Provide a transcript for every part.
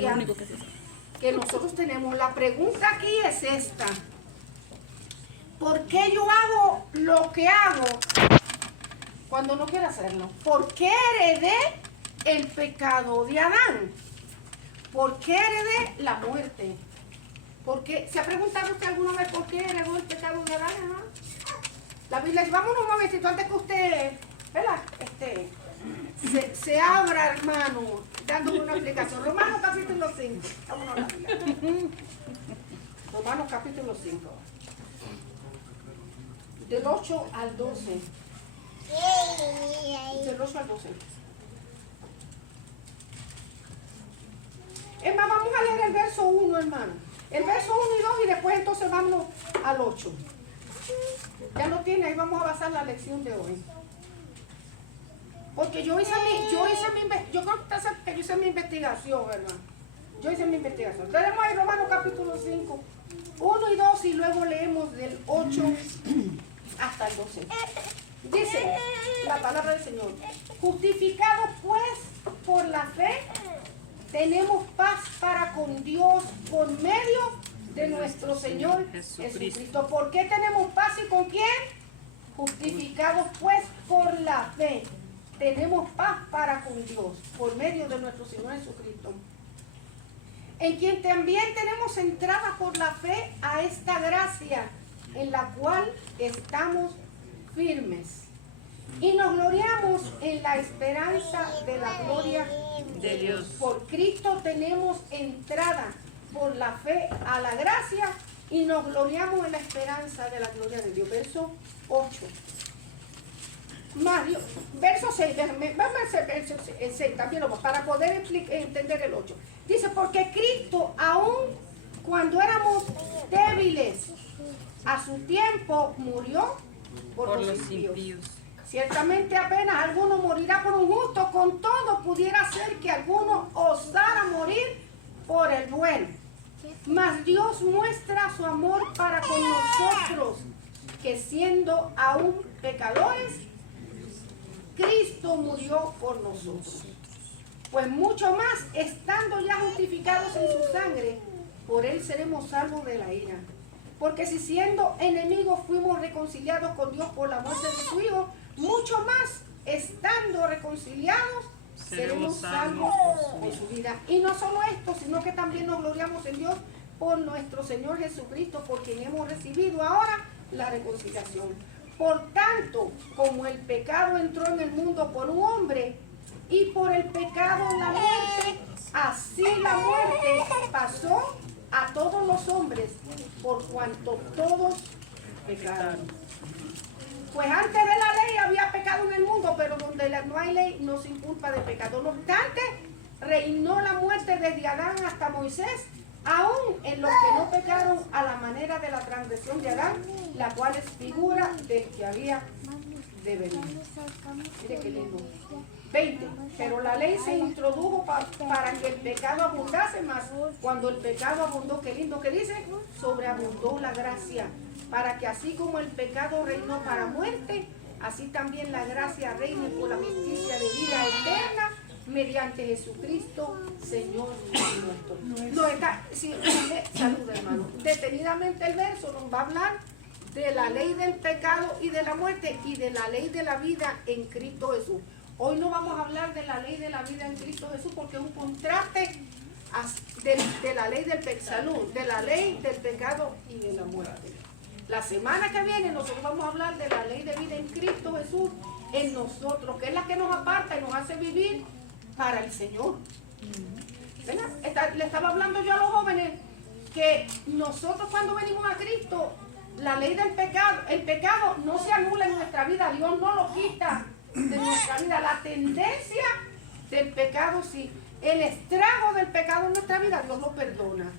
gracia que nosotros tenemos. La pregunta aquí es esta: ¿por qué yo hago lo que hago cuando no quiero hacerlo? ¿Por qué heredé el pecado de Adán? ¿Por qué heredé la muerte? Porque, ¿se ha preguntado usted alguna vez por qué heredó el pecado de Adán? ¿No? La Biblia, vamos un momentito antes que usted, ¿verdad? Se abra, hermano, dándome una explicación. Romanos capítulo 5. Vámonos a la Biblia. Romanos capítulo 5. Del 8 al 12. Del 8 al 12. Es más, vamos a leer el verso 1, hermano. El verso 1 y 2 y después entonces vamos al 8. Ya lo tiene, ahí vamos a basar la lección de hoy. Porque yo hice mi investigación, hermano. Yo hice mi investigación. Tenemos ahí Romanos capítulo 5, 1 y 2 y luego leemos del 8 hasta el 12. Dice la palabra del Señor: justificados pues por la fe, tenemos paz para con Dios por medio de nuestro Señor Jesucristo. ¿Por qué tenemos paz y con quién? Justificados pues por la fe, tenemos paz para con Dios por medio de nuestro Señor Jesucristo, en quien también tenemos entrada por la fe a esta gracia en la cual estamos firmes y nos gloriamos en la esperanza de la gloria de Dios. Por Cristo tenemos entrada por la fe a la gracia y nos gloriamos en la esperanza de la gloria de Dios. Verso 8. Verso 6, vamos a hacer verso 6 también, para poder entender el 8. Dice: porque Cristo, aun cuando éramos débiles, a su tiempo murió por los impíos. Ciertamente apenas alguno morirá por un justo, con todo pudiera ser que alguno osara morir por el bueno. Mas Dios muestra su amor para con nosotros, que siendo aún pecadores, Cristo murió por nosotros. Pues mucho más, estando ya justificados en su sangre, por él seremos salvos de la ira. Porque si siendo enemigos fuimos reconciliados con Dios por la muerte de su Hijo, mucho más, estando reconciliados, seremos salvos de su vida. Y no solo esto, sino que también nos gloriamos en Dios por nuestro Señor Jesucristo, por quien hemos recibido ahora la reconciliación. Por tanto, como el pecado entró en el mundo por un hombre, y por el pecado la muerte, así la muerte pasó a todos los hombres, por cuanto todos pecaron. Pues antes de la ley había pecado en el mundo, pero donde no hay ley no se inculpa de pecado. No obstante, reinó la muerte desde Adán hasta Moisés, aún en los que no pecaron a la manera de la transgresión de Adán, la cual es figura del que había de venir. Mire qué lindo. 20. Pero la ley se introdujo para que el pecado abundase más. Cuando el pecado abundó, qué lindo que dice, sobreabundó la gracia, para que así como el pecado reinó para muerte, así también la gracia reine por la justicia de vida eterna mediante Jesucristo, Señor nuestro. No está, sí, salud, hermano. Detenidamente el verso nos va a hablar de la ley del pecado y de la muerte y de la ley de la vida en Cristo Jesús. Hoy no vamos a hablar de la ley de la vida en Cristo Jesús porque es un contraste de la ley del pecado, de la ley del pecado y de la muerte. La semana que viene nosotros vamos a hablar de la ley de vida en Cristo Jesús en nosotros, que es la que nos aparta y nos hace vivir para el Señor. Le estaba hablando yo a los jóvenes que nosotros cuando venimos a Cristo, la ley del pecado, el pecado no se anula en nuestra vida, Dios no lo quita de nuestra vida. La tendencia del pecado sí, el estrago del pecado en nuestra vida Dios lo perdona,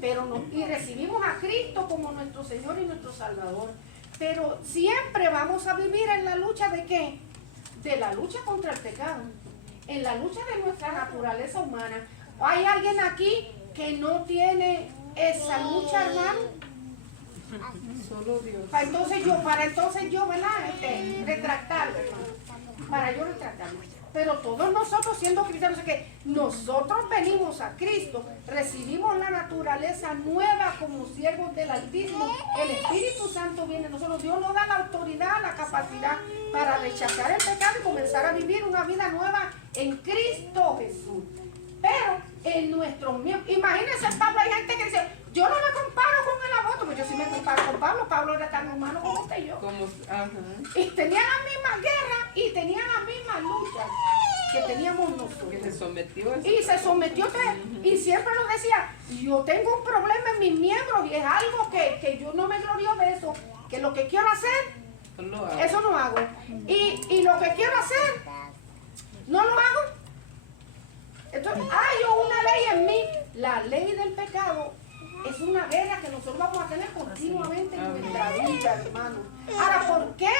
pero y recibimos a Cristo como nuestro Señor y nuestro Salvador, pero siempre vamos a vivir en la lucha de ¿qué? De la lucha contra el pecado, en la lucha de nuestra naturaleza humana. ¿Hay alguien aquí que no tiene esa lucha, hermano? Solo Dios. Para entonces yo, ¿verdad? Retractarme, hermano. Para yo retractarme. Pero todos nosotros siendo cristianos, es que nosotros venimos a Cristo, recibimos la naturaleza nueva como siervos del Altísimo, el Espíritu Santo viene a nosotros, Dios nos da la autoridad, la capacidad para rechazar el pecado y comenzar a vivir una vida nueva en Cristo Jesús. Pero en nuestros miembros, imagínense Pablo, hay gente que dice, yo no me comparo con el apóstol, pues yo sí me comparo con Pablo, Pablo era tan humano como usted y yo. Y tenía las mismas guerras y tenía las mismas luchas que teníamos nosotros. Que se sometió a eso. Y se sometió y siempre nos decía, yo tengo un problema en mis miembros y es algo que yo no me glorío de eso, que lo que quiero hacer, eso no hago. Y lo que quiero hacer, no lo hago. Entonces, hay una ley en mí, la ley del pecado. Es una guerra que nosotros vamos a tener continuamente en nuestra vida, hermano. Ahora, ¿por qué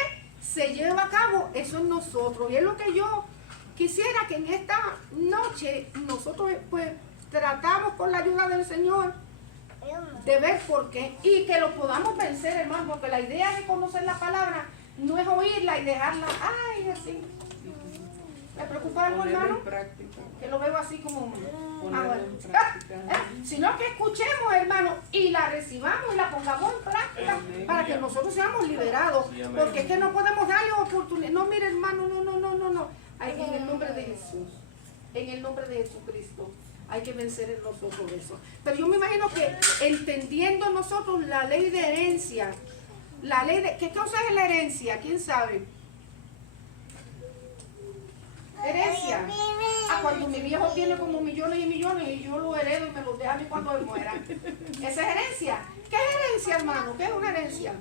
se lleva a cabo? Eso en nosotros. Y es lo que yo quisiera que en esta noche nosotros pues tratamos con la ayuda del Señor de ver por qué y que lo podamos vencer, hermano, porque la idea de conocer la palabra no es oírla y dejarla, ay, así. ¿Me preocupa algo, hermano? Que lo veo así como... sino que escuchemos, hermano, y la recibamos y la pongamos en práctica para que nosotros seamos liberados. Porque es que no podemos darle oportunidad. No, mire, hermano, no. En el nombre de Jesús, en el nombre de Jesucristo, hay que vencer en nosotros eso. Pero yo me imagino que entendiendo nosotros la ley de herencia, la ley de... ¿Qué cosa es la herencia? ¿Quién sabe? Herencia. Cuando mi viejo tiene como millones y millones y yo lo heredo y me lo deja a mí cuando él muera. Esa es herencia. ¿Qué es herencia, hermano? ¿Qué es una herencia?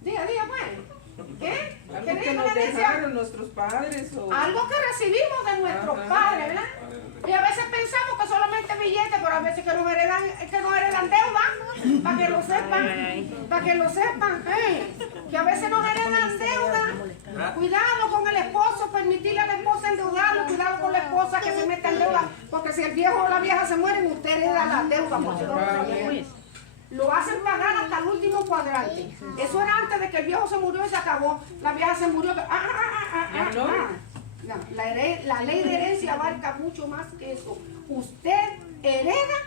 Diga, pues. ¿Qué? Algo que nos dejaron nuestros padres. Algo que recibimos de nuestros padres, ¿verdad? Y a veces pensamos que solamente billetes, pero a veces que nos heredan deuda, para que lo sepan, que a veces nos heredan deuda. Cuidado con el esposo, permitirle a la esposa endeudarlo, cuidado con la esposa que se meta en deuda, porque si el viejo o la vieja se mueren, usted hereda la deuda, porque no lo sabía. Lo hacen pagar hasta el último cuadrante. Eso era antes de que el viejo se murió y se acabó. La vieja se murió. No, la ley de herencia abarca mucho más que eso. Usted hereda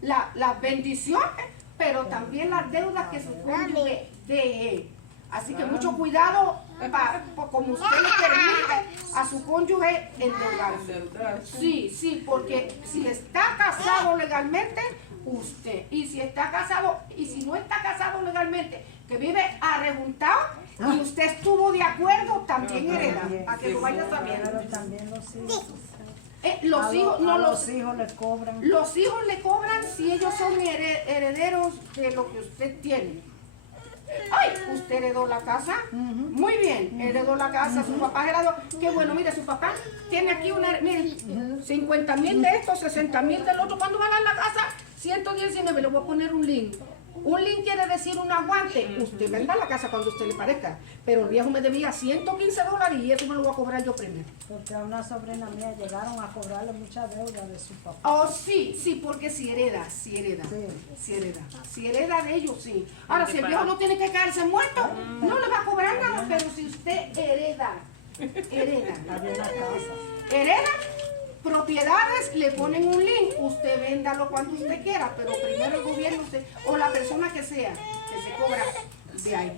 las bendiciones, pero también las deudas que su cónyuge deje. Así que mucho cuidado como usted le permite a su cónyuge endeudarse. Sí, porque si está casado legalmente, usted, y si está casado, y si no está casado legalmente, que vive arrejuntado, y usted estuvo de acuerdo, también hereda, para que lo vaya sabiendo. También los hijos. Los hijos le cobran. Los hijos le cobran si ellos son herederos de lo que usted tiene. Ay, usted heredó la casa. Muy bien, heredó la casa, su papá heredó. Qué bueno, mire, su papá tiene aquí mire, 50,000 de estos, 60,000 del otro. ¿Cuándo va a dar la casa? 119, le voy a poner un link. Un link quiere decir un aguante. Usted venda la casa cuando usted le parezca. Pero el viejo me debía $115 y eso me lo voy a cobrar yo primero. Porque a una sobrina mía llegaron a cobrarle mucha deuda de su papá. Oh, sí, porque si hereda. Si hereda de ellos, sí. Ahora, si el viejo no tiene que caerse muerto, no le va a cobrar nada. Pero si usted hereda. Hereda. Propiedades, le ponen un link, usted véndalo cuando usted quiera, pero primero el gobierno o la persona que sea, que se cobra de ahí.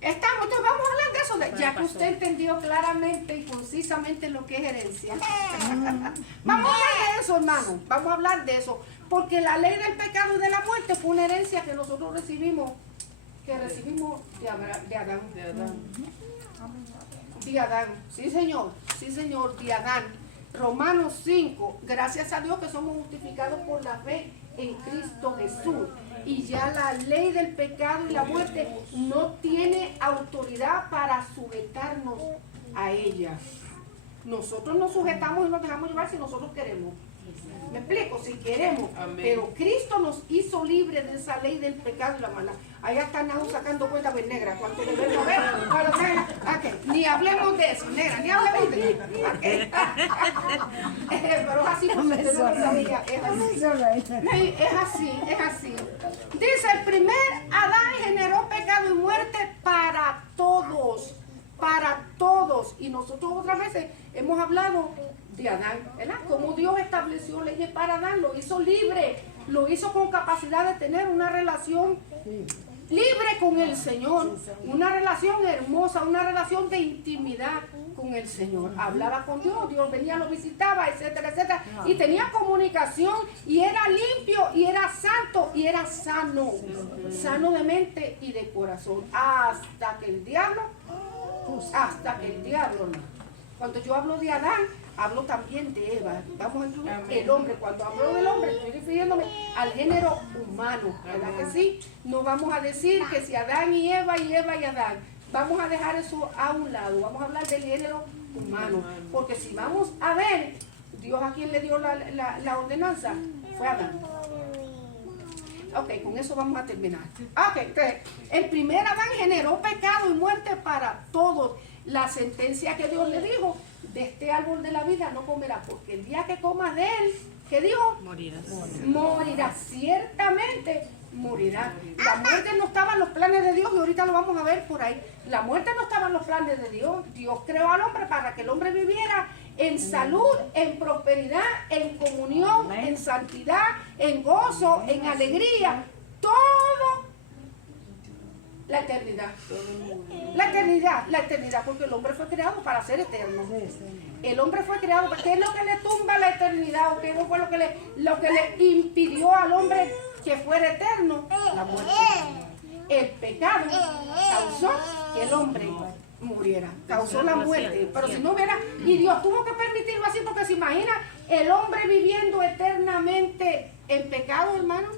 Entonces vamos a hablar de eso, ya que usted entendió claramente y concisamente lo que es herencia. Vamos a hablar de eso, hermano, vamos a hablar de eso, porque la ley del pecado y de la muerte fue una herencia que nosotros recibimos de Adán. De Adán, sí señor, de Adán. Romanos 5, gracias a Dios que somos justificados por la fe en Cristo Jesús. Y ya la ley del pecado y la muerte no tiene autoridad para sujetarnos a ella. Nosotros nos sujetamos y nos dejamos llevar si nosotros queremos. ¿Me explico? Si queremos. Amén. Pero Cristo nos hizo libres de esa ley del pecado y la maldad. Allá está Naú sacando cuenta de negra. ¿Cuánto le ven a ver? Okay. Ni hablemos de eso, negra. Ni hablemos de eso. Okay. Pero es así porque usted no lo sabía. Es así. Dice, el primer Adán generó pecado y muerte para todos. para todos. Y nosotros otras veces hemos hablado de Adán, ¿verdad? Cómo Dios estableció leyes para Adán, lo hizo libre, lo hizo con capacidad de tener una relación libre con el Señor, una relación hermosa, una relación de intimidad con el Señor. Hablaba con Dios, Dios venía, lo visitaba, etcétera, etcétera, y tenía comunicación, y era limpio, y era santo, y era sano, sano de mente y de corazón, hasta que el diablo no. Cuando yo hablo de Adán, hablo también de Eva. Vamos a incluir el hombre. Cuando hablo del hombre, estoy refiriéndome al género humano, ¿verdad que sí? No vamos a decir que si Adán y Eva y Adán. Vamos a dejar eso a un lado. Vamos a hablar del género humano. Porque si vamos a ver, Dios a quien le dio la ordenanza fue Adán. Ok, con eso vamos a terminar. Ok, entonces, el primer Adán generó pecado y muerte para todos. La sentencia que Dios le dijo, de este árbol de la vida no comerás, porque el día que comas de él, ¿qué dijo? Morirás. Morirás, ciertamente morirás. La muerte no estaba en los planes de Dios, y ahorita lo vamos a ver por ahí. La muerte no estaba en los planes de Dios. Dios creó al hombre para que el hombre viviera en salud, en prosperidad, en comunión, en santidad, en gozo, en alegría, todo la eternidad. La eternidad, porque el hombre fue creado para ser eterno. El hombre fue creado, ¿qué es lo que le tumba la eternidad? ¿O qué fue lo que le impidió al hombre que fuera eterno? La muerte. El pecado causó que el hombre muriera, causó la muerte. Pero si no hubiera, y Dios tuvo que permitirlo así, porque se imagina el hombre viviendo eternamente en pecado, hermano.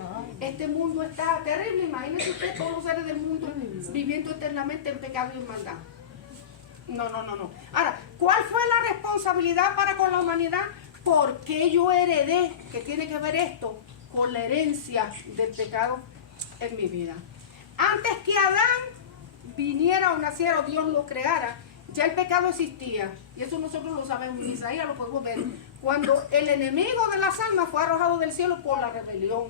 Este mundo está terrible. Imagínense usted todos los seres del mundo viviendo eternamente en pecado y en maldad. No. Ahora, ¿cuál fue la responsabilidad para con la humanidad? ¿Por qué yo heredé? ¿Qué tiene que ver esto con la herencia del pecado en mi vida? Antes que Adán viniera o naciera o Dios lo creara, ya el pecado existía. Y eso nosotros lo sabemos. En Isaías lo podemos ver. Cuando el enemigo de las almas fue arrojado del cielo por la rebelión.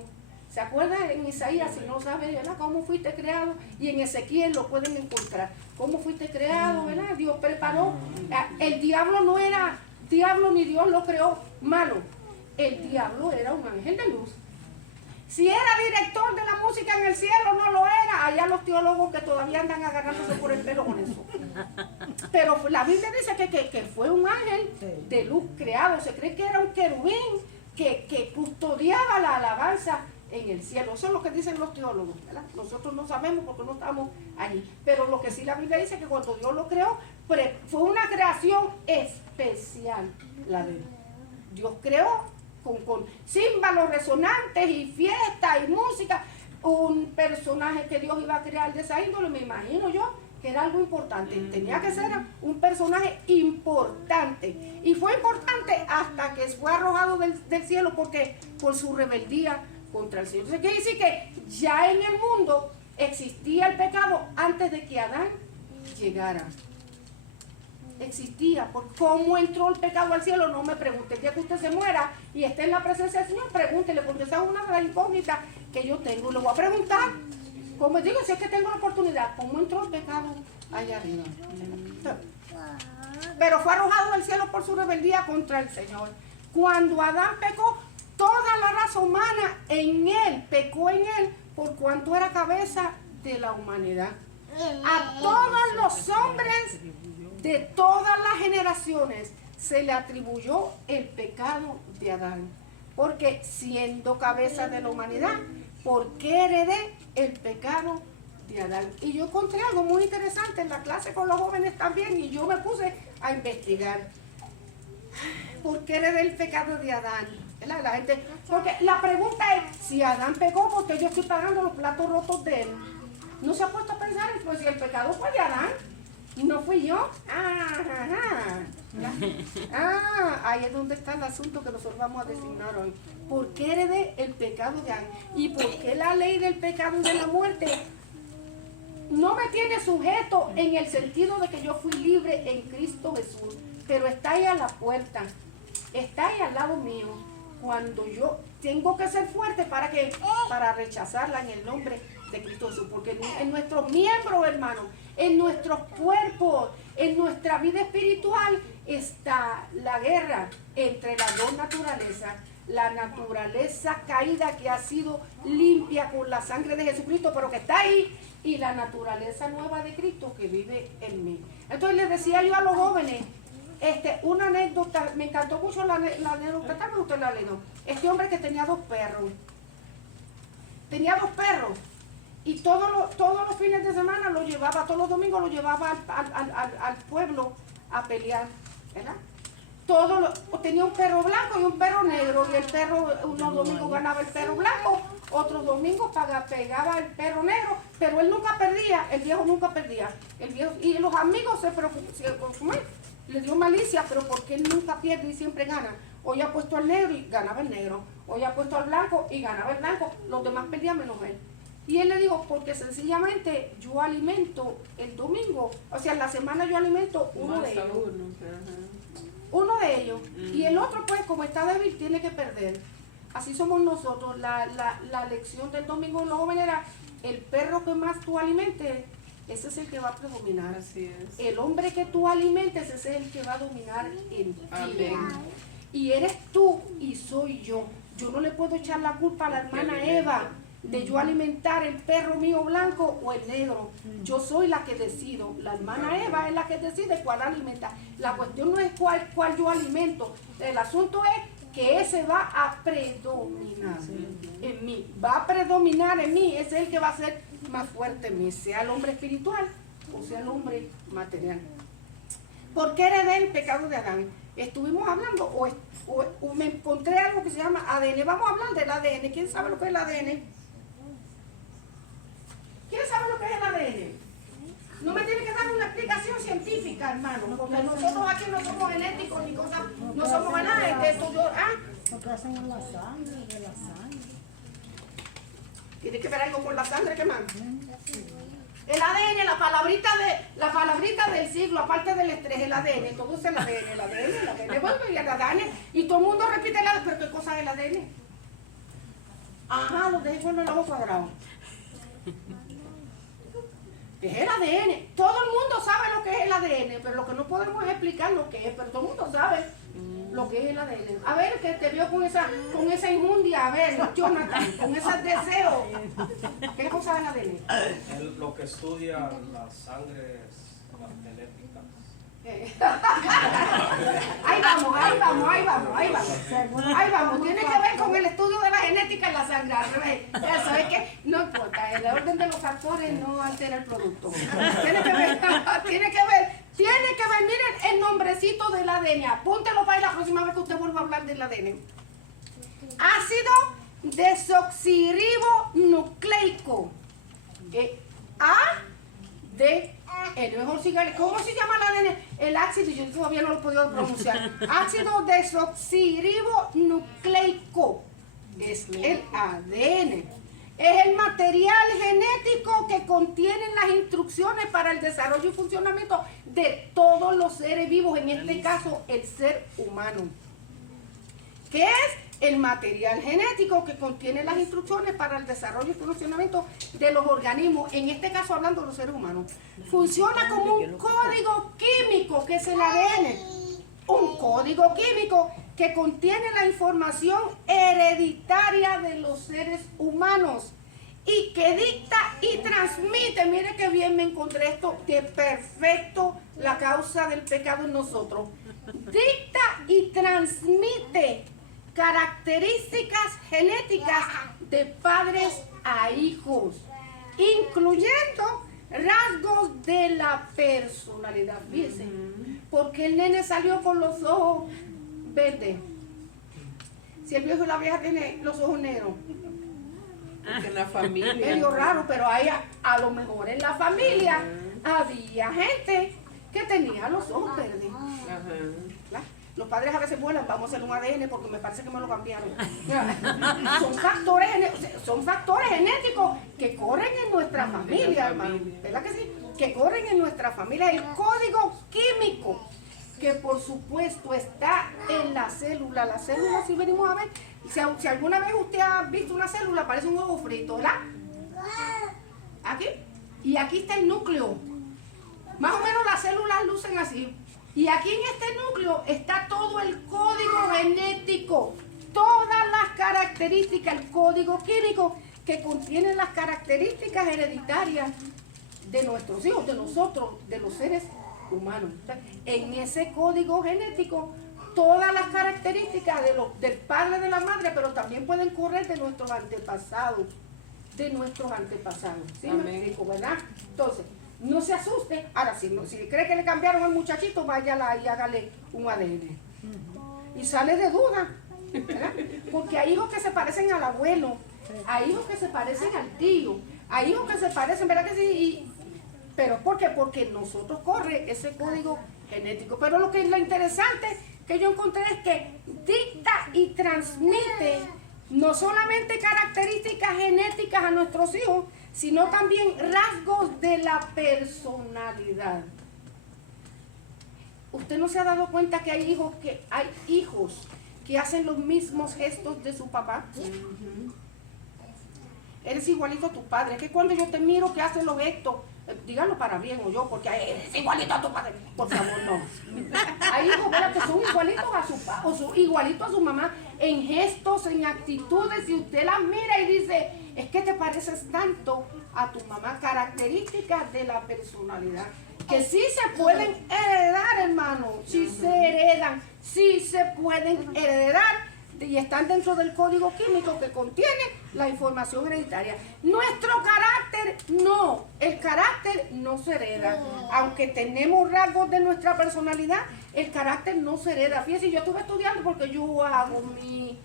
¿Se acuerdan en Isaías? Si no saben, ¿verdad? ¿Cómo fuiste creado? Y en Ezequiel lo pueden encontrar. ¿Cómo fuiste creado? ¿Verdad? Dios preparó. El diablo no era diablo ni Dios lo creó malo. El diablo era un ángel de luz. Si era director de la música en el cielo, no lo era. Allá los teólogos que todavía andan agarrándose por el pelo con eso. Pero la Biblia dice que fue un ángel de luz creado. Se cree que era un querubín que custodiaba la alabanza en el cielo. Eso es lo que dicen los teólogos, ¿verdad? Nosotros no sabemos porque no estamos allí. Pero lo que sí la Biblia dice que cuando Dios lo creó, fue una creación especial, la de él. Dios creó con címbalos resonantes y fiesta y música, un personaje que Dios iba a crear de esa índole, me imagino yo, que era algo importante. Tenía que ser un personaje importante. Y fue importante hasta que fue arrojado del cielo, porque por su rebeldía contra el Señor. Entonces quiere decir que ya en el mundo existía el pecado antes de que Adán llegara. Existía. ¿Por cómo entró el pecado al cielo? No me pregunte. El día que usted se muera y esté en la presencia del Señor, pregúntele, porque esa es una de las incógnitas que yo tengo. Lo voy a preguntar. Como digo, si es que tengo la oportunidad, ¿cómo entró el pecado allá arriba? Pero fue arrojado del cielo por su rebeldía contra el Señor. Cuando Adán pecó, toda la raza humana en él, pecó en él, por cuanto era cabeza de la humanidad. A todos los hombres de todas las generaciones se le atribuyó el pecado de Adán. Porque siendo cabeza de la humanidad, ¿por qué heredé el pecado de Adán? Y yo encontré algo muy interesante en la clase con los jóvenes también, y yo me puse a investigar. ¿Por qué heredé el pecado de Adán? ¿Verdad? La gente, porque la pregunta es, si Adán pecó, ¿por qué yo estoy pagando los platos rotos de él? ¿No se ha puesto a pensar? Pues si el pecado fue de Adán, y no fui yo. Ahí es donde está el asunto que nosotros vamos a designar hoy. ¿Por qué heredé el pecado de Adán? ¿Y por qué la ley del pecado y de la muerte no me tiene sujeto en el sentido de que yo fui libre en Cristo Jesús? Pero está ahí a la puerta, está ahí al lado mío, cuando yo tengo que ser fuerte para rechazarla en el nombre de Cristo Jesús, porque en nuestros miembros, hermanos, en nuestros cuerpos, En nuestra vida espiritual está la guerra entre las dos naturalezas. La naturaleza caída que ha sido limpia con la sangre de Jesucristo, pero que está ahí, y la naturaleza nueva de Cristo que vive en mí. Entonces les decía yo a los jóvenes, una anécdota, me encantó mucho la anécdota, tal vez usted la leyó. Este hombre que tenía dos perros, y todos los fines de semana lo llevaba, todos los domingos lo llevaba al pueblo a pelear, ¿verdad? Tenía un perro blanco y un perro negro, y el perro unos domingos ganaba el perro blanco, otros domingos pegaba el perro negro, pero él nunca perdía, el viejo nunca perdía. Y los amigos se preocupaban, le dio malicia, pero porque él nunca pierde y siempre gana. Hoy ha puesto al negro y ganaba el negro, hoy ha puesto al blanco y ganaba el blanco, los demás perdían menos él. Y él le dijo, porque sencillamente yo alimento el domingo, o sea, en la semana yo alimento uno de ellos. Uno de ellos. Y el otro, pues, como está débil, tiene que perder. Así somos nosotros. La lección del domingo de los jóvenes era, el perro que más tú alimentes, ese es el que va a predominar. Así es. El hombre que tú alimentes, ese es el que va a dominar en ti. Amén. Y eres tú y soy yo. Yo no le puedo echar la culpa a la hermana Eva de yo alimentar el perro mío blanco o el negro. Yo soy la que decido. La hermana Eva es la que decide cuál alimenta. La cuestión no es cuál yo alimento. El asunto es que ese va a predominar en mí. Va a predominar en mí. Ese es el que va a ser más fuerte en mí. Sea el hombre espiritual o sea el hombre material. ¿Por qué heredé el pecado de Adán? Estuvimos hablando o me encontré algo que se llama ADN. Vamos a hablar del ADN. ¿Quién sabe lo que es el ADN? ¿Quién sabe lo que es el ADN? No me tiene que dar una explicación científica, hermano, porque nosotros aquí no somos genéticos ni cosas, no somos nada de estudio. Lo que hacen en la sangre, de la sangre. Tiene que ver algo con la sangre, ¿qué más? El ADN, la palabrita del siglo, aparte del estrés, el ADN, todo es el ADN, bueno, y el ADN, y todo el mundo repite el ADN, pero ¿qué cosa es el ADN? Ajá, los de eso no lo hemos cuadrado. Es el ADN. Todo el mundo sabe lo que es el ADN, pero lo que no podemos es explicar lo que es, pero todo el mundo sabe lo que es el ADN. A ver, que te vio con esa inmundia, a ver, Jonathan, con ese deseo. ¿Qué cosa es el ADN? Lo que estudia las sangres, las genéticas. Ahí vamos. Tiene que ver con el estudio de la genética en la sangre. Al revés. Ya sabes que no importa, el orden de los factores no altera el producto. Tiene que ver. Miren el nombrecito del ADN. Apúntelo para la próxima vez que usted vuelva a hablar del ADN. Ácido desoxirribonucleico. Mejor siga. ¿Cómo se llama el ADN? El ácido, yo todavía no lo he podido pronunciar. Ácido desoxirribonucleico. Es el ADN. Es el material genético que contiene las instrucciones para el desarrollo y funcionamiento de todos los seres vivos, en este caso el ser humano. ¿Qué es? El material genético que contiene las instrucciones para el desarrollo y funcionamiento de los organismos, en este caso hablando de los seres humanos. Funciona como un código químico, que es el ADN. Un código químico que contiene la información hereditaria de los seres humanos y que dicta y transmite, mire qué bien me encontré esto, de perfecto la causa del pecado en nosotros. Dicta y transmite características genéticas de padres a hijos, incluyendo rasgos de la personalidad. Fíjense, porque el nene salió con los ojos verdes. Si el viejo y la vieja tienen los ojos negros, En la familia. medio raro, pero a lo mejor en la familia había gente que tenía los ojos verdes. ¿Verdad? Los padres a veces vuelan, vamos a hacer un ADN porque me parece que me lo cambiaron. Son factores genéticos que corren en nuestra familia, hermano. ¿Verdad que sí? Que corren en nuestra familia. El código químico que por supuesto está en la célula. La célula, si venimos a ver, si alguna vez usted ha visto una célula, parece un huevo frito, ¿verdad? Aquí. Y aquí está el núcleo. Más o menos las células lucen así. Y aquí en este núcleo está todo el código genético, todas las características, el código químico que contiene las características hereditarias de nuestros hijos, de nosotros, de los seres humanos. En ese código genético, todas las características del padre y de la madre, pero también pueden correr de nuestros antepasados. ¿Sí me explico, verdad? Entonces, no se asuste. Ahora, si cree que le cambiaron al muchachito, váyala y hágale un ADN. Y sale de duda, ¿verdad? Porque hay hijos que se parecen al abuelo, hay hijos que se parecen al tío, hay hijos que se parecen, ¿verdad que sí? Pero ¿por qué? Porque nosotros corre ese código genético. Pero lo interesante que yo encontré es que dicta y transmite no solamente características genéticas a nuestros hijos, sino también rasgos de la personalidad. ¿Usted no se ha dado cuenta que hay hijos que hacen los mismos gestos de su papá? Eres igualito a tu padre. Es que cuando yo te miro que haces los gestos, díganlo para bien o yo, porque eres igualito a tu padre. Por favor, no. Hay hijos, ¿verdad?, que son igualitos a su papá o igualitos a su mamá en gestos, en actitudes. Y usted las mira y dice, es que te pareces tanto a tu mamá. Características de la personalidad que sí se pueden heredar, hermano. Sí se heredan, sí se pueden heredar. Y están dentro del código químico que contiene la información hereditaria. Nuestro carácter no, el carácter no se hereda. Aunque tenemos rasgos de nuestra personalidad, el carácter no se hereda. Fíjense, yo estuve estudiando porque yo hago mi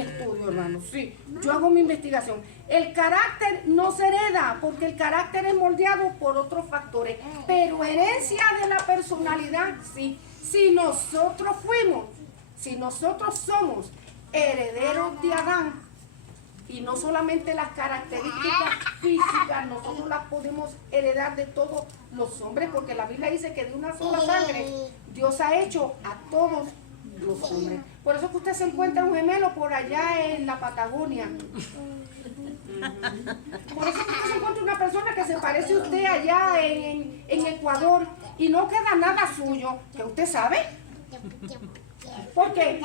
estudio, hermano, sí, yo hago mi investigación. El carácter no se hereda porque el carácter es moldeado por otros factores, pero herencia de la personalidad, sí. Si nosotros somos herederos de Adán, y no solamente las características físicas, nosotros las podemos heredar de todos los hombres, porque la Biblia dice que de una sola sangre Dios ha hecho a todos los hombres. Por eso que usted se encuentra un gemelo por allá en la Patagonia. Por eso que usted se encuentra una persona que se parece a usted allá en Ecuador y no queda nada suyo, que usted sabe. ¿Por qué?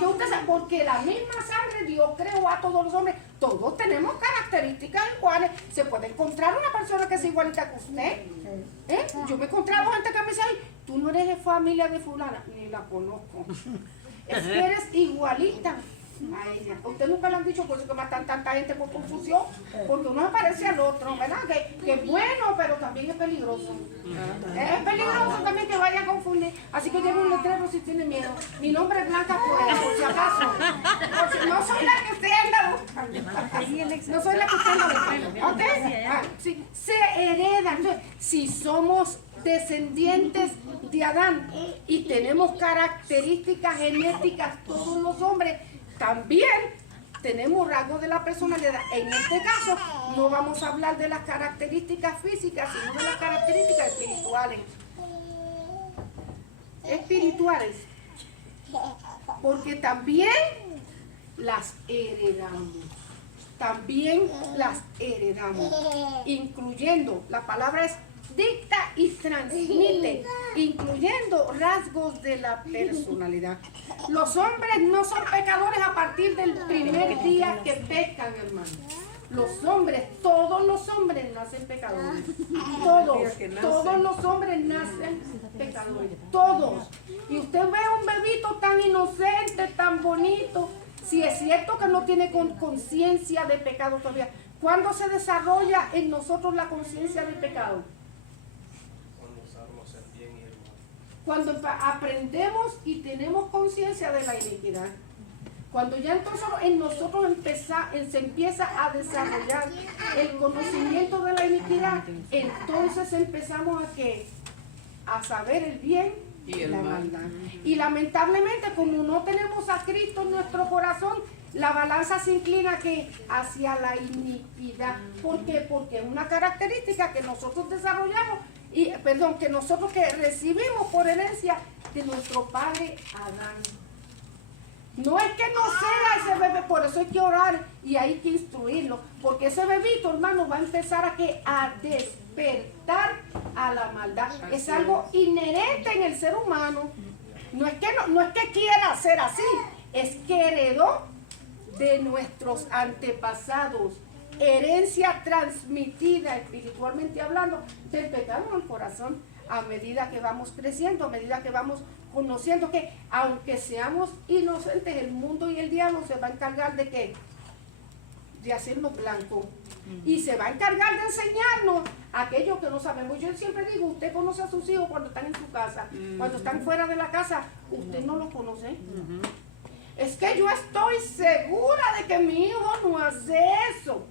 Porque la misma sangre Dios creó a todos los hombres. Todos tenemos características iguales. Se puede encontrar una persona que sea igualita que usted. Yo me he encontrado gente que me dice, ay, tú no eres de familia de fulana. Ni la conozco. Es que eres igualita a ella. Usted nunca le han dicho, por eso que matan tanta gente por confusión, porque uno se parece al otro, ¿verdad? Que es bueno, pero también es peligroso. Es peligroso también que vaya a confundir. Así que lleve un letrero si tiene miedo. Mi nombre es Blanca Pueda, por si acaso. Porque no soy la que usted anda buscando. No soy la que usted anda buscando. ¿Ok? Sí, se hereda. Entonces, si somos descendientes de Adán y tenemos características genéticas todos los hombres, también tenemos rasgos de la personalidad. En este caso no vamos a hablar de las características físicas, sino de las características espirituales, porque también las heredamos, incluyendo, la palabra es dicta y transmite, incluyendo rasgos de la personalidad. Los hombres no son pecadores a partir del primer día que pecan, hermano. Los hombres, todos los hombres nacen pecadores. Todos los hombres nacen pecadores. Todos. Y usted ve un bebito tan inocente, tan bonito. Si es cierto que no tiene conciencia de pecado todavía. ¿Cuándo se desarrolla en nosotros la conciencia del pecado? Cuando aprendemos y tenemos conciencia de la iniquidad. Cuando ya entonces en nosotros se empieza a desarrollar el conocimiento de la iniquidad, entonces empezamos a saber el bien y la maldad. Y lamentablemente, como no tenemos a Cristo en nuestro corazón, la balanza se inclina hacia la iniquidad. ¿Por qué? Porque es una característica que nosotros desarrollamos, que nosotros recibimos por herencia de nuestro padre Adán. No es que no sea ese bebé, por eso hay que orar y hay que instruirlo, porque ese bebito, hermano, va a empezar a despertar a la maldad. Es algo inherente en el ser humano. No es que quiera ser así, es que heredó de nuestros antepasados, herencia transmitida espiritualmente hablando del pecado en el corazón, a medida que vamos creciendo, a medida que vamos conociendo que aunque seamos inocentes, el mundo y el diablo se va a encargar de qué, de hacernos blancos, y se va a encargar de enseñarnos aquello que no sabemos. Yo siempre digo, usted conoce a sus hijos cuando están en su casa, cuando están fuera de la casa, usted no los conoce. Es que yo estoy segura de que mi hijo no hace eso.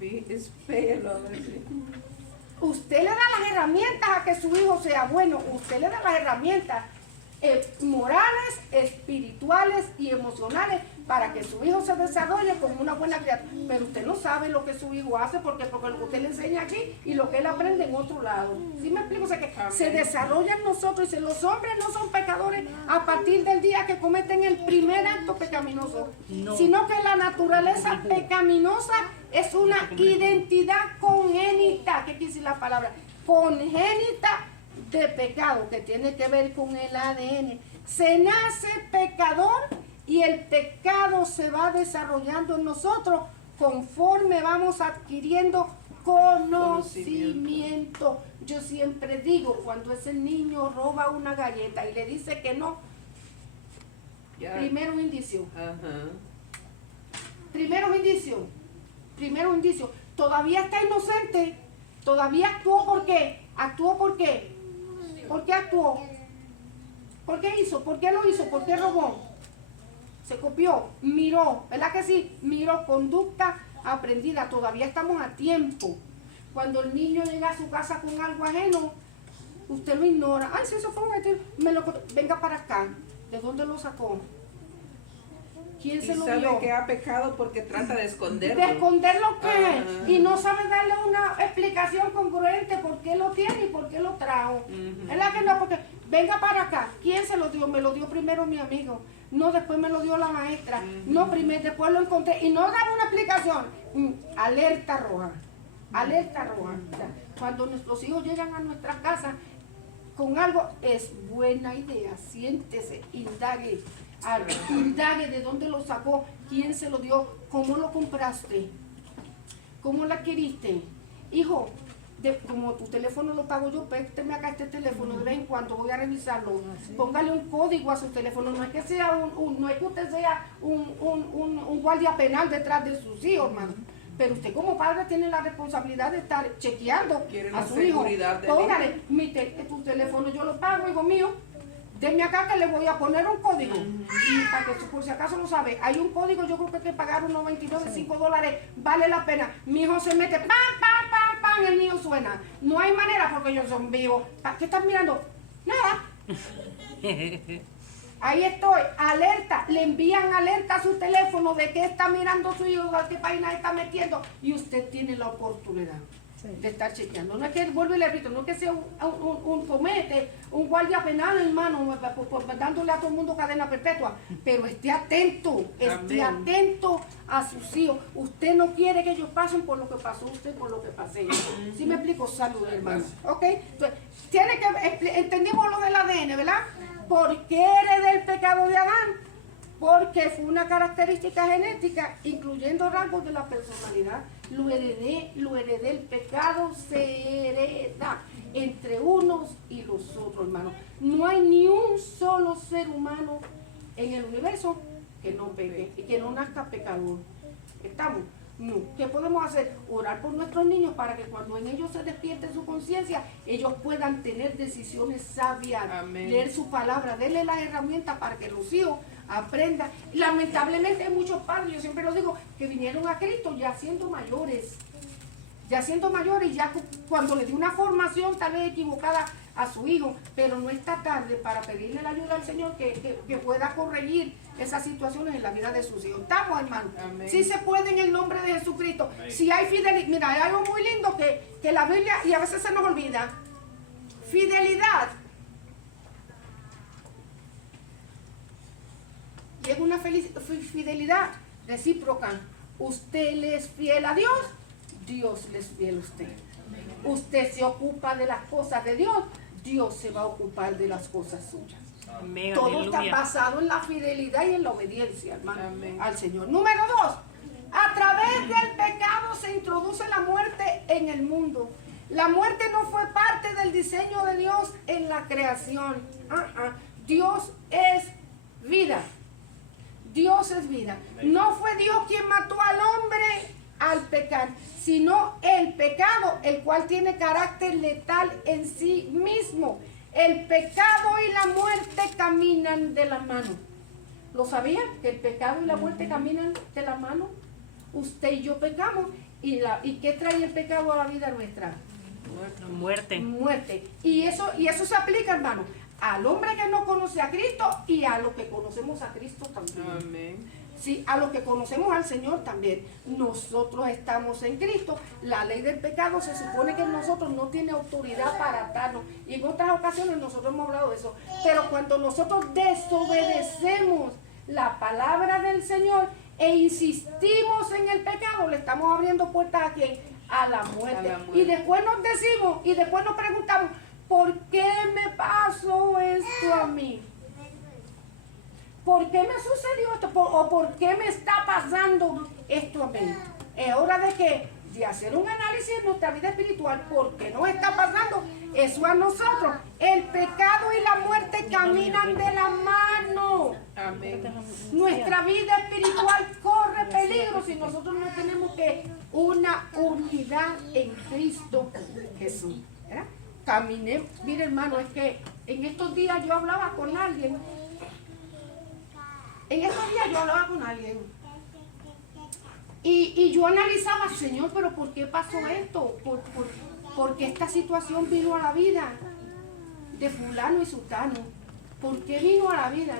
Espero, a ver si. Usted le da las herramientas a que su hijo sea bueno. Usted le da las herramientas morales, espirituales y emocionales para que su hijo se desarrolle como una buena criatura. Pero usted no sabe lo que su hijo hace porque lo que usted le enseña aquí y lo que él aprende en otro lado. ¿Sí me explico? O sea que se desarrolla en nosotros. Y los hombres no son pecadores a partir del día que cometen el primer acto pecaminoso, sino que la naturaleza pecaminosa es una identidad congénita. ¿Qué quiere decir la palabra? Congénita de pecado, que tiene que ver con el ADN. Se nace pecador y el pecado se va desarrollando en nosotros conforme vamos adquiriendo conocimiento. Yo siempre digo, cuando ese niño roba una galleta y le dice que no, primero un indicio. Primero un indicio. Todavía está inocente. Todavía actuó. ¿Por qué? ¿Actuó por qué? ¿Por qué actuó? ¿Por qué hizo? ¿Por qué lo hizo? ¿Por qué robó? Se copió, miró, ¿verdad que sí? Miró, conducta aprendida. Todavía estamos a tiempo. Cuando el niño llega a su casa con algo ajeno, usted lo ignora. Ay, si eso fue un venga para acá. ¿De dónde lo sacó? ¿Quién se lo dio? Y sabe que ha pecado porque trata de esconderlo. ¿De esconder lo que? Y no sabe darle una explicación congruente por qué lo tiene y por qué lo trajo. ¿Verdad que no? Porque venga para acá. ¿Quién se lo dio? Me lo dio primero mi amigo. No, después me lo dio la maestra. No, primero, después lo encontré. Y no daba una explicación. Alerta roja. Alerta roja. O sea, cuando nuestros hijos llegan a nuestra casa con algo, es buena idea. Siéntese, indague. Indague de dónde lo sacó, quién se lo dio, cómo lo compraste, cómo la adquiriste. Hijo, como tu teléfono lo pago yo, présteme acá este teléfono de vez en cuando, voy a revisarlo. Póngale un código a su teléfono. No es que sea no es que usted sea un guardia penal detrás de sus hijos, hermano. Pero usted como padre tiene la responsabilidad de estar chequeando a su hijo. Póngale, tu teléfono yo lo pago, hijo mío. Denme acá que le voy a poner un código. Y para que por si acaso lo sabe, hay un código, yo creo que hay que pagar unos 29, $5, vale la pena. Mi hijo se mete, pam, pam, pam, pam, el niño suena. No hay manera porque ellos son vivos. ¿Qué estás mirando? Nada. Ahí estoy, alerta, le envían alerta a su teléfono de que está mirando su hijo, a qué página está metiendo, y usted tiene la oportunidad de estar chequeando. No es que, vuelvo y le repito, no es que sea un comete, un guardia penal, hermano, dándole a todo el mundo cadena perpetua, pero esté atento a sus hijos. Usted no quiere que ellos pasen por lo que pasó usted, por lo que pasé yo. ¿Sí me explico? Salud, hermano. ¿Ok? Entonces, entendimos lo del ADN, ¿verdad? ¿Por qué heredé el pecado de Adán? Porque fue una característica genética, incluyendo rasgos de la personalidad. Lo heredé, el pecado se hereda entre unos y los otros, hermano. No hay ni un solo ser humano en el universo que no peque y que no nazca pecador. ¿Estamos? No. ¿Qué podemos hacer? Orar por nuestros niños para que cuando en ellos se despierte su conciencia, ellos puedan tener decisiones sabias. Amén. Leer su palabra, denle las herramientas para que los hijos aprendan. Lamentablemente hay muchos padres, yo siempre lo digo, que vinieron a Cristo ya siendo mayores, ya cuando le dio una formación tal vez equivocada a su hijo, pero no está tarde para pedirle la ayuda al Señor que pueda corregir esas situaciones en la vida de sus hijos. ¿Estamos, hermano? Sí se puede en el nombre de Jesucristo. Amén. Si hay fidelidad, mira, hay algo muy lindo que la Biblia, y a veces se nos olvida, fidelidad llega una fidelidad recíproca. Usted le es fiel a Dios, Dios le es fiel a usted. Usted se ocupa de las cosas de Dios, Dios se va a ocupar de las cosas suyas. Amén, Todo está aleluya. basado en la fidelidad y en la obediencia, hermano, Amén. al Señor. Número 2, a través del pecado se introduce la muerte en el mundo. La muerte no fue parte del diseño de Dios en la creación. Dios es vida. Dios es vida. No fue Dios quien mató al hombre al pecar, sino el pecado, el cual tiene carácter letal en sí mismo. El pecado y la muerte caminan de la mano. ¿Lo sabían? Que el pecado y la muerte caminan de la mano. Usted y yo pecamos. ¿Y qué trae el pecado a la vida nuestra? Muerte. Muerte. Y eso se aplica, hermano, al hombre que no conoce a Cristo y a los que conocemos a Cristo también. Amén. Sí, a los que conocemos al Señor también. Nosotros estamos en Cristo. La ley del pecado se supone que en nosotros no tiene autoridad para atarnos. Y en otras ocasiones nosotros hemos hablado de eso. Pero cuando nosotros desobedecemos la palabra del Señor e insistimos en el pecado, le estamos abriendo puertas a quién? A la muerte. A la muerte. Y después nos decimos, y después nos preguntamos, ¿por qué me pasó esto a mí? ¿Por qué me sucedió esto? ¿O por qué me está pasando esto a mí? Es hora de que, de hacer un análisis en nuestra vida espiritual. ¿Por qué nos está pasando eso a nosotros? El pecado y la muerte caminan de la mano. Amén. Nuestra vida espiritual corre peligro si nosotros no tenemos que una unidad en Cristo Jesús. ¿Verdad? Caminé, mire hermano, es que en estos días yo hablaba con alguien. Y yo analizaba, Señor, pero ¿por qué pasó esto? ¿Por qué esta situación vino a la vida de fulano y sultano? ¿Por qué vino a la vida?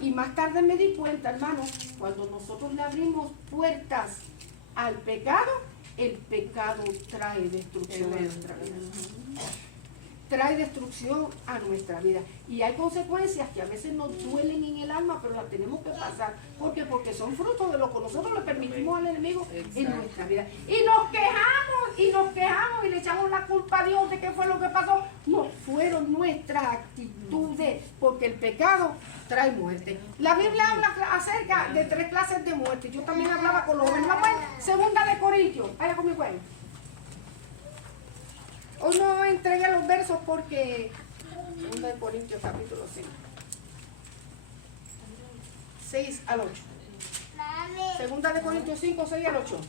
Y más tarde me di cuenta, hermano, cuando nosotros le abrimos puertas al pecado, el pecado trae destrucción a nuestra vida. Trae destrucción a nuestra vida. Y hay consecuencias que a veces nos duelen en el alma, pero las tenemos que pasar. ¿Por qué? Porque son frutos de lo que nosotros le permitimos al enemigo en nuestra vida. Y nos quejamos y le echamos la culpa a Dios de qué fue lo que pasó. No, fueron nuestras actitudes, porque el pecado trae muerte. La Biblia habla acerca de 3 clases de muerte. Yo también hablaba con los jóvenes. Vamos a Segunda de Corintios. Vaya conmigo ahí. Hoy no entregué los versos porque 2 de Corintios capítulo 5. 6 al 8. 2 de Corintios 5, 6 al 8.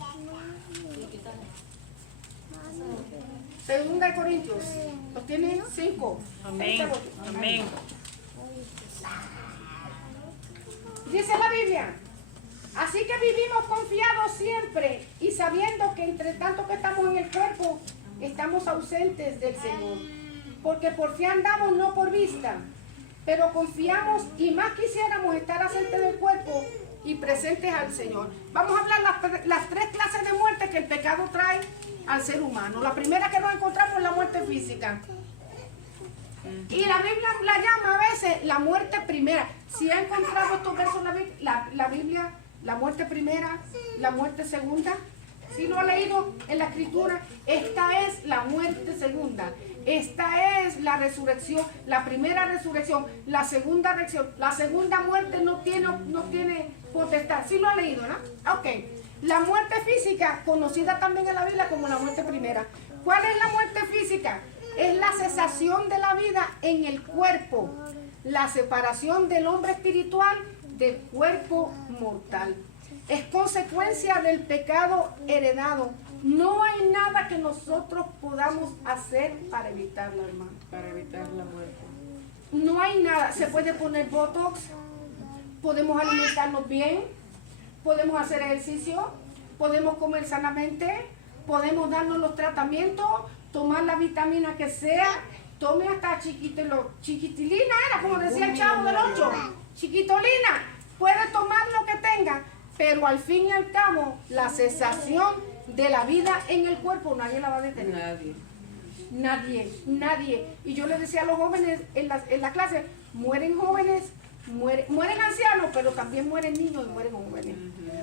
2 de Corintios. ¿Los tienen? 5. Amén. Amén. Dice la Biblia. Así que vivimos confiados siempre y sabiendo que entre tanto que estamos en el cuerpo, estamos ausentes del Señor, porque por fe andamos, no por vista, pero confiamos y más quisiéramos estar ausentes del cuerpo y presentes al Señor. Vamos a hablar las 3 clases de muerte que el pecado trae al ser humano. La primera que nos encontramos es la muerte física. Y la Biblia la llama a veces la muerte primera. Si ha encontrado estos versos en la Biblia, la muerte primera, la muerte segunda. Si lo ha leído en la escritura, esta es la muerte segunda. Esta es la resurrección, la primera resurrección, la segunda resurrección. La segunda muerte no tiene potestad. Si lo ha leído, ¿no? Ok. La muerte física, conocida también en la Biblia como la muerte primera. ¿Cuál es la muerte física? Es la cesación de la vida en el cuerpo. La separación del hombre espiritual del cuerpo mortal. Es consecuencia del pecado heredado. No hay nada que nosotros podamos hacer para evitarlo, hermano. Para evitar la muerte. No hay nada. Se puede poner botox, podemos alimentarnos bien, podemos hacer ejercicio, podemos comer sanamente, podemos darnos los tratamientos, tomar la vitamina que sea, tome hasta chiquitilina, era como decía el chavo del 8, chiquitolina, puede tomar lo que tenga. Pero al fin y al cabo, la cesación de la vida en el cuerpo nadie la va a detener. Nadie. Y yo les decía a los jóvenes en la clase, mueren jóvenes mueren ancianos, pero también mueren niños y mueren jóvenes.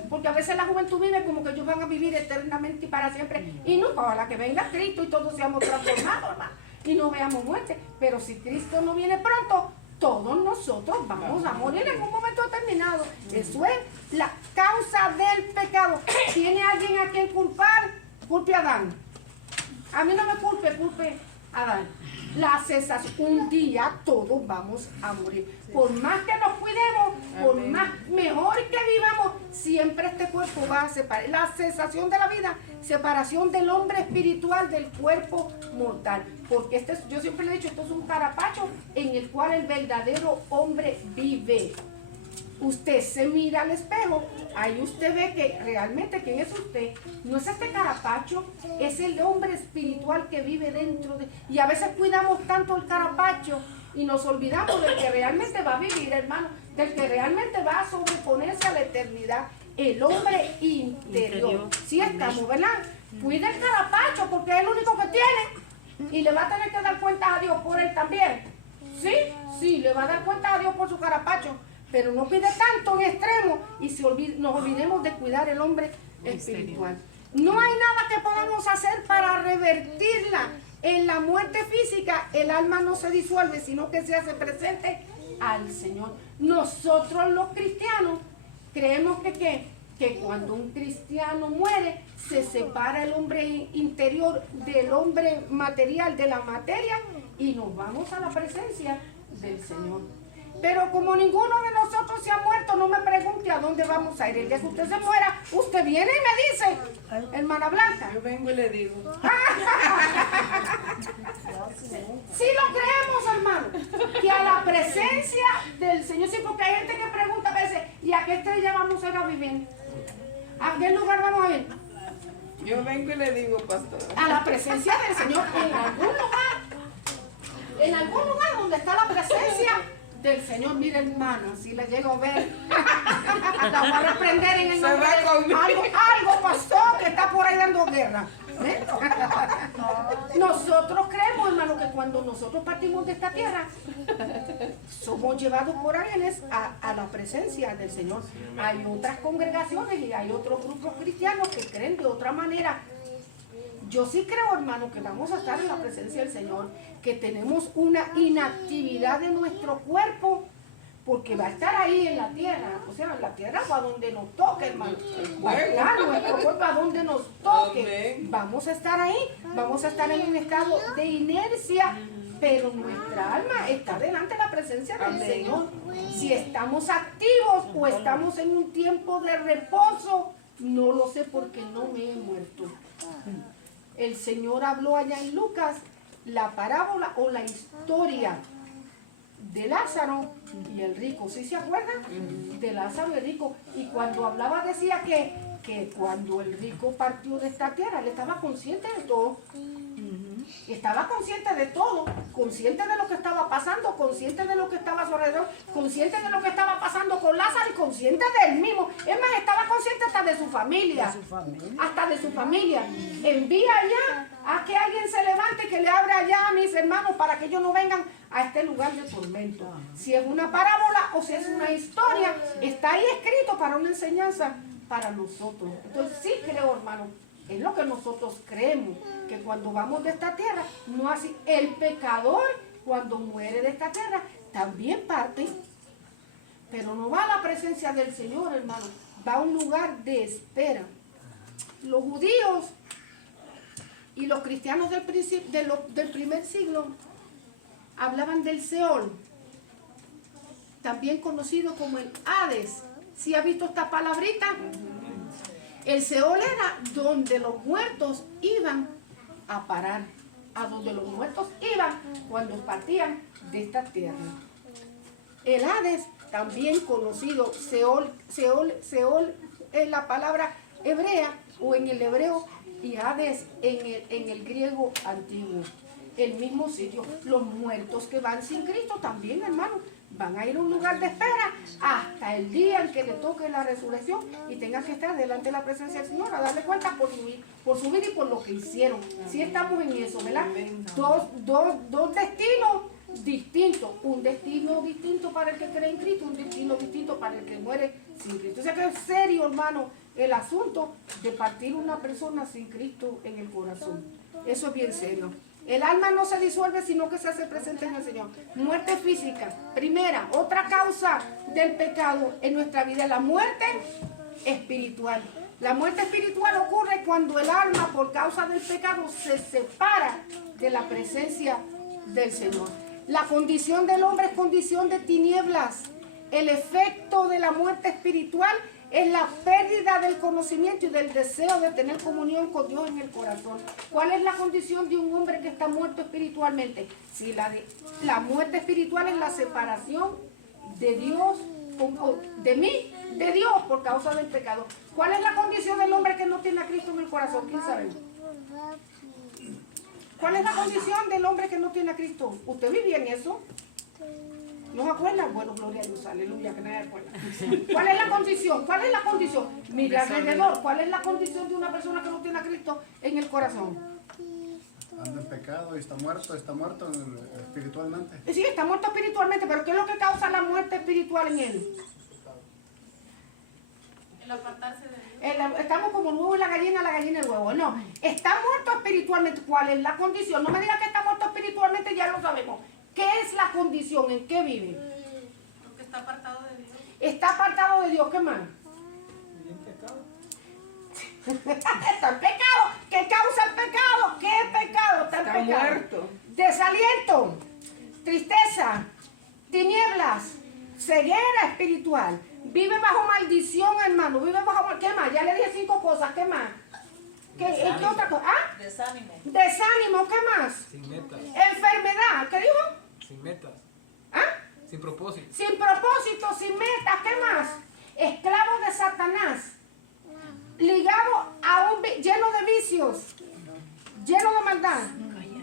Porque a veces la juventud vive como que ellos van a vivir eternamente y para siempre. Y no, ojalá que venga Cristo y todos seamos transformados, hermano, y no veamos muerte. Pero si Cristo no viene pronto, todos nosotros vamos a morir en un momento determinado. Eso es la causa del pecado. ¿Tiene alguien a quien culpar? Culpe a Adán. A mí no me culpe, culpe a Adán. La cesación, un día todos vamos a morir. Por más que nos cuidemos, por más mejor que vivamos, siempre este cuerpo va a separar. La cesación de la vida, separación del hombre espiritual del cuerpo mortal. Porque yo siempre le he dicho, esto es un carapacho en el cual el verdadero hombre vive. Usted se mira al espejo, ahí usted ve que realmente quién es usted. No es este carapacho, es el hombre espiritual que vive dentro de... Y a veces cuidamos tanto el carapacho y nos olvidamos del que realmente va a vivir, hermano, del que realmente va a sobreponerse a la eternidad, el hombre interior. Sí estamos, ¿verdad? Cuida el carapacho porque es el único que tiene y le va a tener que dar cuenta a Dios por él también. ¿Sí? Sí, le va a dar cuenta a Dios por su carapacho. Pero no pide tanto en extremo y nos olvidemos de cuidar el hombre espiritual. No hay nada que podamos hacer para revertirla. En la muerte física el alma no se disuelve, sino que se hace presente al Señor. Nosotros los cristianos creemos que cuando un cristiano muere, se separa el hombre interior del hombre material, de la materia, y nos vamos a la presencia del Señor. Pero como ninguno de nosotros se ha muerto, no me pregunte a dónde vamos a ir. El día que usted se muera, usted viene y me dice, hermana Blanca. Yo vengo y le digo. Sí lo creemos, hermano, que a la presencia del Señor, sí, porque hay gente que pregunta a veces, ¿y a qué estrella vamos a ir a vivir? ¿A qué lugar vamos a ir? Yo vengo y le digo, pastor. A la presencia del Señor, en algún lugar donde está la presencia del Señor. Mira, hermano, si la llego a ver, la voy a reprender en el nombre de algo pasó que está por ahí dando guerra. ¿Eh? Nosotros creemos, hermano, que cuando nosotros partimos de esta tierra, somos llevados por ángeles a la presencia del Señor. Hay otras congregaciones y hay otros grupos cristianos que creen de otra manera. Yo sí creo, hermano, que vamos a estar en la presencia del Señor, que tenemos una inactividad de nuestro cuerpo, porque va a estar ahí en la tierra. O sea, en la tierra va a donde nos toque, hermano. Va a estar nuestro cuerpo a donde nos toque. Vamos a estar ahí, vamos a estar en un estado de inercia, pero nuestra alma está delante de la presencia del Señor. Si estamos activos o estamos en un tiempo de reposo, no lo sé porque no me he muerto. El Señor habló allá en Lucas la parábola o la historia de Lázaro y el rico. ¿Sí se acuerdan? De Lázaro y el rico. Y cuando hablaba decía que cuando el rico partió de esta tierra, él estaba consciente de todo. Estaba consciente de todo, consciente de lo que estaba pasando, consciente de lo que estaba a su alrededor, consciente de lo que estaba pasando con Lázaro y consciente de él mismo. Es más, estaba consciente hasta de su familia. Hasta de su familia. Envía allá a que alguien se levante y que le abra allá a mis hermanos para que ellos no vengan a este lugar de tormento. Si es una parábola o si es una historia, está ahí escrito para una enseñanza para nosotros. Entonces sí creo, hermano, es lo que nosotros creemos, que cuando vamos de esta tierra, no así. El pecador, cuando muere de esta tierra, también parte, pero no va a la presencia del Señor, hermano, va a un lugar de espera. Los judíos y los cristianos del primer siglo hablaban del Seol, también conocido como el Hades. ¿Sí ha visto esta palabrita? El Seol era donde los muertos iban a parar, a donde los muertos iban cuando partían de esta tierra. El Hades, también conocido, Seol es la palabra hebrea o en el hebreo y Hades en el griego antiguo. El mismo sitio. Los muertos que van sin Cristo también, hermano, van a ir a un lugar de espera hasta el día en que le toque la resurrección y tengan que estar delante de la presencia del Señor a darle cuenta por su vida y por lo que hicieron. Sí estamos en eso, ¿verdad? Dos destinos distinto, un destino distinto para el que cree en Cristo, un destino distinto para el que muere sin Cristo. O sea que es serio, hermano, el asunto de partir una persona sin Cristo en el corazón. Eso es bien serio. El alma no se disuelve, sino que se hace presente en el Señor. Muerte física. Primera, otra causa del pecado en nuestra vida, la muerte espiritual. La muerte espiritual ocurre cuando el alma, por causa del pecado, se separa de la presencia del Señor. La condición del hombre es condición de tinieblas. El efecto de la muerte espiritual es la pérdida del conocimiento y del deseo de tener comunión con Dios en el corazón. ¿Cuál es la condición de un hombre que está muerto espiritualmente? Si la muerte espiritual es la separación de Dios, de mí, de Dios por causa del pecado. ¿Cuál es la condición del hombre que no tiene a Cristo en el corazón? ¿Quién sabe? ¿Cuál es la condición del hombre que no tiene a Cristo? ¿Usted vivía en eso? ¿No se acuerdan? Bueno, gloria a Dios, aleluya, que nadie acuerda. ¿Cuál es la condición? ¿Cuál es la condición? Mira alrededor, ¿cuál es la condición de una persona que no tiene a Cristo en el corazón? Anda en pecado y está muerto espiritualmente. Sí, está muerto espiritualmente, pero ¿qué es lo que causa la muerte espiritual en él? El apartarse de Dios. Estamos como nuevo en la gallina el huevo. No, está muerto espiritualmente. ¿Cuál es la condición? No me diga que está muerto espiritualmente, ya lo sabemos. ¿Qué es la condición? ¿En qué vive? Porque está apartado de Dios. Está apartado de Dios, ¿qué más? Está en pecado. ¿Qué causa el pecado? ¿Qué pecado? Está en Está pecado. muerto. Desaliento, tristeza, tinieblas, ceguera espiritual. Vive bajo maldición, hermano. Vive bajo... ¿Qué más? Ya le dije 5 cosas. ¿Qué más? ¿Qué otra cosa? ¿Ah? Desánimo. Desánimo. ¿Qué más? Sin metas, Enfermedad. ¿Qué dijo? sin metas, ¿Ah? sin propósito. Sin propósito, sin metas. ¿Qué más? Esclavo de Satanás. Ligado a lleno de vicios, lleno de maldad,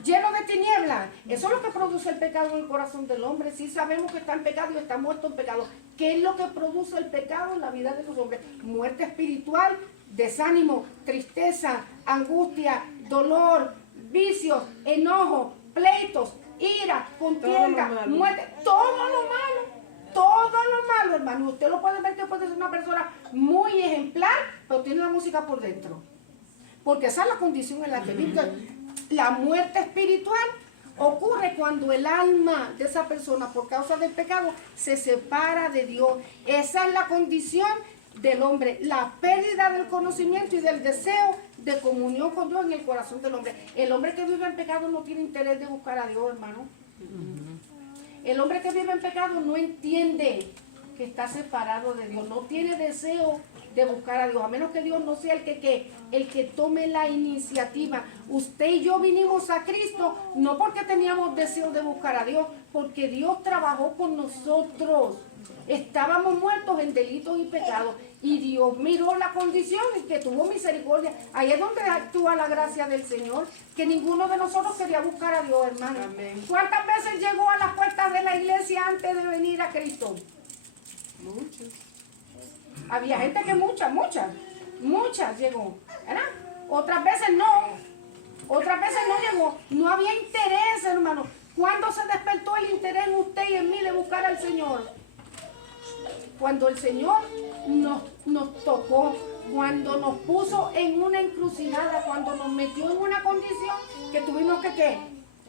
lleno de tinieblas. Eso es lo que produce el pecado en el corazón del hombre. Sí sabemos que está en pecado y está muerto en pecado. ¿Qué es lo que produce el pecado en la vida de los hombres? Muerte espiritual, desánimo, tristeza, angustia, dolor, vicios, enojo, pleitos, ira, contienda, muerte, todo lo malo. Todo lo malo, hermano. Usted lo puede ver que puede ser una persona muy ejemplar, pero tiene la música por dentro. Porque esa es la condición en la que vive. La muerte espiritual ocurre cuando el alma de esa persona, por causa del pecado, se separa de Dios. Esa es la condición del hombre. La pérdida del conocimiento y del deseo de comunión con Dios en el corazón del hombre. El hombre que vive en pecado no tiene interés de buscar a Dios, hermano. El hombre que vive en pecado no entiende que está separado de Dios, no tiene deseo de buscar a Dios, a menos que Dios no sea el que tome la iniciativa. Usted y yo vinimos a Cristo no porque teníamos deseo de buscar a Dios, porque Dios trabajó con nosotros. Estábamos muertos en delitos y pecados y Dios miró la condición y que tuvo misericordia. Ahí es donde actúa la gracia del Señor, que ninguno de nosotros quería buscar a Dios, hermano. Amén. ¿Cuántas veces llegó a las puertas de la iglesia antes de venir a Cristo? Muchos. Había gente que muchas llegó, ¿verdad? Otras veces no llegó, no había interés, hermano. ¿Cuándo se despertó el interés en usted y en mí de buscar al Señor? Cuando el Señor nos tocó, cuando nos puso en una encrucijada, cuando nos metió en una condición que tuvimos que